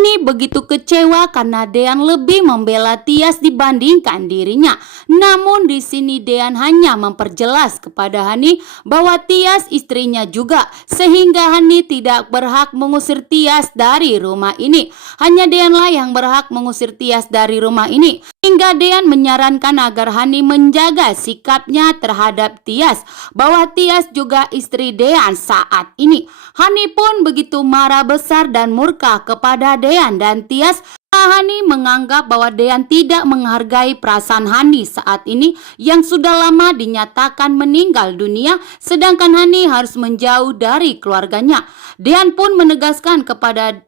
Hani begitu kecewa karena Dean lebih membela Tias dibandingkan dirinya. Namun di sini Dean hanya memperjelas kepada Hani bahwa Tias istrinya juga, sehingga Hani tidak berhak mengusir Tias dari rumah ini. Hanya Deanlah yang berhak mengusir Tias dari rumah ini. Hingga Dean menyarankan agar Hani menjaga sikapnya terhadap Tias, bahwa Tias juga istri Dean saat ini. Hani pun begitu marah besar dan murka kepada Dean dan Tias. Hani menganggap bahwa Dean tidak menghargai perasaan Hani saat ini yang sudah lama dinyatakan meninggal dunia, sedangkan Hani harus menjauh dari keluarganya. Dean pun menegaskan kepada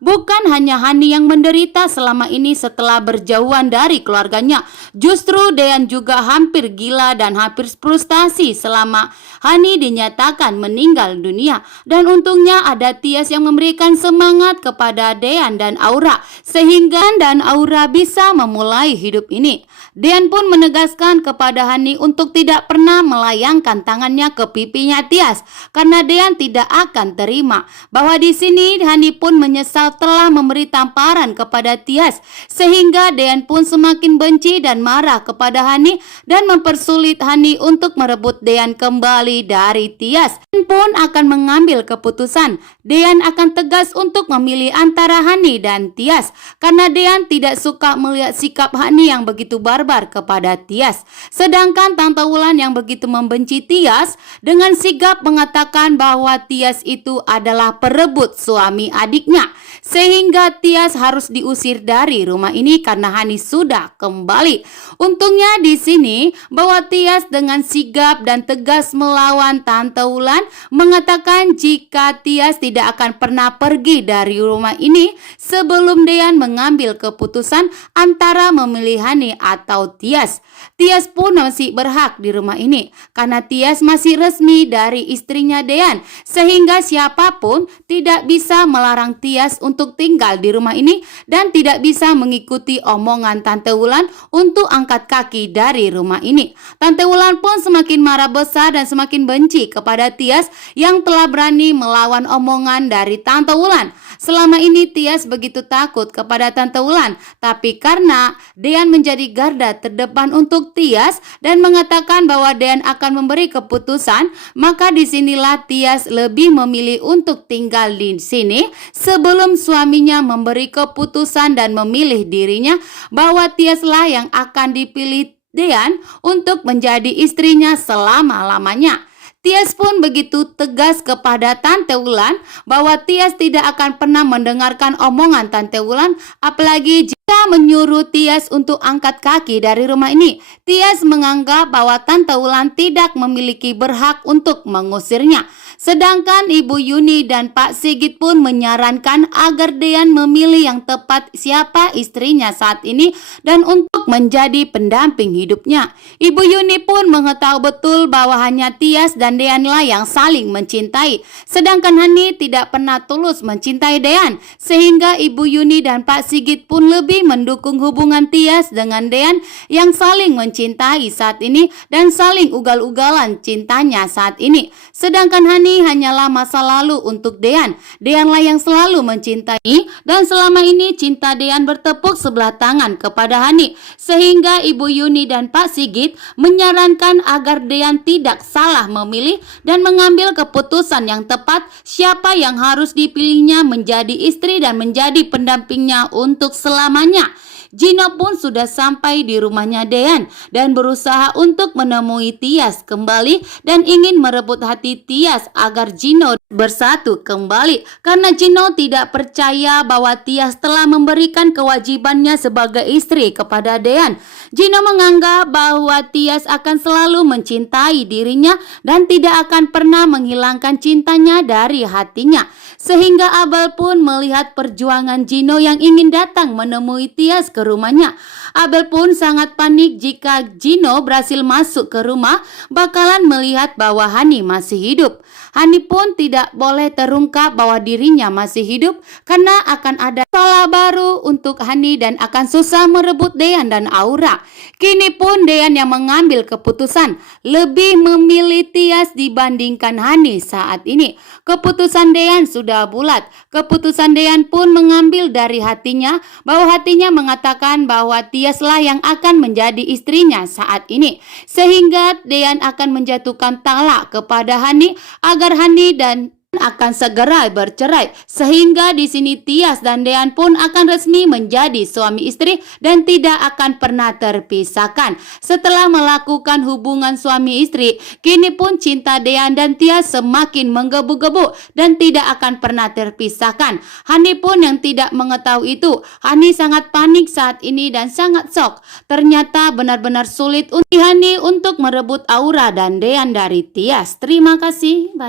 bukan hanya Hani yang menderita selama ini setelah berjauhan dari keluarganya. Justru Dean juga hampir gila dan hampir frustasi selama Hani dinyatakan meninggal dunia. Dan untungnya ada Tias yang memberikan semangat kepada Dean dan Aura, sehingga dan Aura bisa memulai hidup ini. Dean pun menegaskan kepada Hani untuk tidak pernah melayangkan tangannya ke pipinya Tias, karena Dean tidak akan terima bahwa di sini Hani pun menyesal telah memberi tamparan kepada Tias, sehingga Dean pun semakin benci dan marah kepada Hani dan mempersulit Hani untuk merebut Dean kembali dari Tias. Dean pun akan mengambil keputusan. Dean akan tegas untuk memilih antara Hani dan Tias, karena Dean tidak suka melihat sikap Hani yang begitu barbar kepada Tias. Sedangkan Tante Wulan yang begitu membenci Tias dengan sigap mengatakan bahwa Tias itu adalah perebut suami adiknya, sehingga Tias harus diusir dari rumah ini karena Hani sudah kembali. Untungnya di sini bahwa Tias dengan sigap dan tegas melawan Tante Wulan, mengatakan jika Tias tidak akan pernah pergi dari rumah ini sebelum Dean mengambil keputusan antara memilih Hani atau Tias. Tias pun masih berhak di rumah ini karena Tias masih resmi dari istrinya Dean, sehingga siapapun tidak bisa melarang Tias untuk tinggal di rumah ini dan tidak bisa mengikuti omongan Tante Wulan untuk angkat kaki dari rumah ini. Tante Wulan pun semakin marah besar dan semakin benci kepada Tias yang telah berani melawan omongan dari Tante Wulan. Selama ini Tias begitu takut kepada Tante Wulan, tapi karena Dean menjadi garda terdepan untuk Tias dan mengatakan bahwa Dean akan memberi keputusan, maka disinilah Tias lebih memilih untuk tinggal di sini sebelum suaminya memberi keputusan dan memilih dirinya bahwa Tiaslah yang akan dipilih Dean untuk menjadi istrinya selama-lamanya. Tias pun begitu tegas kepada Tante Wulan bahwa Tias tidak akan pernah mendengarkan omongan Tante Wulan, apalagi jika menyuruh Tias untuk angkat kaki dari rumah ini. Tias menganggap bahwa Tante Wulan tidak memiliki berhak untuk mengusirnya. Sedangkan Ibu Yuni dan Pak Sigit pun menyarankan agar Dean memilih yang tepat siapa istrinya saat ini dan untuk menjadi pendamping hidupnya. Ibu Yuni pun mengetahui betul bahwa hanya Tias dan Deanlah yang saling mencintai, sedangkan Hani tidak pernah tulus mencintai Dean, sehingga Ibu Yuni dan Pak Sigit pun lebih mendukung hubungan Tias dengan Dean yang saling mencintai saat ini dan saling ugal-ugalan cintanya saat ini. Sedangkan Hani hanyalah masa lalu untuk Dean. Deanlah yang selalu mencintai dan selama ini cinta Dean bertepuk sebelah tangan kepada Hani, sehingga Ibu Yuni dan Pak Sigit menyarankan agar Dean tidak salah memilih dan mengambil keputusan yang tepat siapa yang harus dipilihnya menjadi istri dan menjadi pendampingnya untuk selamanya. Gino pun sudah sampai di rumahnya Dean dan berusaha untuk menemui Tias kembali dan ingin merebut hati Tias agar Gino bersatu kembali, karena Gino tidak percaya bahwa Tias telah memberikan kewajibannya sebagai istri kepada Dean. Gino menganggap bahwa Tias akan selalu mencintai dirinya dan tidak akan pernah menghilangkan cintanya dari hatinya, sehingga Abel pun melihat perjuangan Gino yang ingin datang menemui Tias ke rumahnya. Abel pun sangat panik jika Gino berhasil masuk ke rumah bakalan melihat bahwa Hani masih hidup. Hani pun tidak boleh terungkap bahwa dirinya masih hidup karena akan ada masalah baru untuk Hani dan akan susah merebut Dean dan Aura. Kini pun Dean yang mengambil keputusan lebih memilih Tias dibandingkan Hani saat ini. Keputusan Dean sudah bulat. Keputusan Dean pun mengambil dari hatinya bahwa hatinya mengatakan bahwa Tiaslah yang akan menjadi istrinya saat ini. Sehingga Dean akan menjatuhkan talak kepada Hani agar Hani dan akan segera bercerai, sehingga di sini Tias dan Dean pun akan resmi menjadi suami istri dan tidak akan pernah terpisahkan. Setelah melakukan hubungan suami istri, kini pun cinta Dean dan Tias semakin menggebu-gebu dan tidak akan pernah terpisahkan. Hani pun yang tidak mengetahui itu, Hani sangat panik saat ini dan sangat shock. Ternyata benar-benar sulit untuk Hani untuk merebut Aura dan Dean dari Tias. Terima kasih. Bye.